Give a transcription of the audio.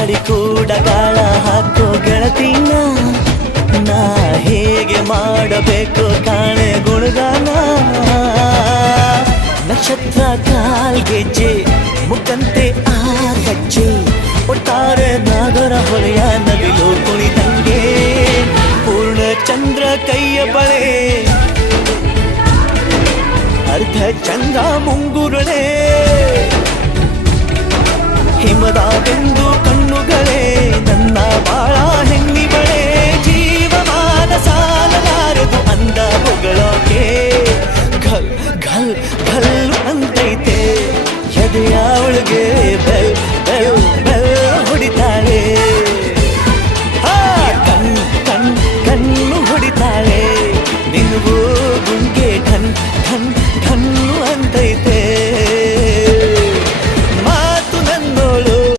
ಮಾಡಿ ಕೂಡ ಗಾಳ ಹಾಕೋ ಗೆಳತಿನ ನಾ ಹೇಗೆ ಮಾಡಬೇಕು ಕಾಣೆ ಗುಣಗಾನ ನಕ್ಷತ್ರ ಕಾಲ್ಗೆಜ್ಜೆ ಮುಖಂತೆ ಆ ಕಜ್ಜೆ ಒಟ್ಟಾರೆ ನಾಗರ ಹೊಳೆಯ ನವಿಲು ಕುಣಿದಂಗೆ ಪೂರ್ಣ ಚಂದ್ರ ಕೈಯ ಬಳೆ ಅರ್ಧ ಚಂದ್ರ ಮುಂಗುರುಳೆ ಹಿಮದ ಬಿಂದು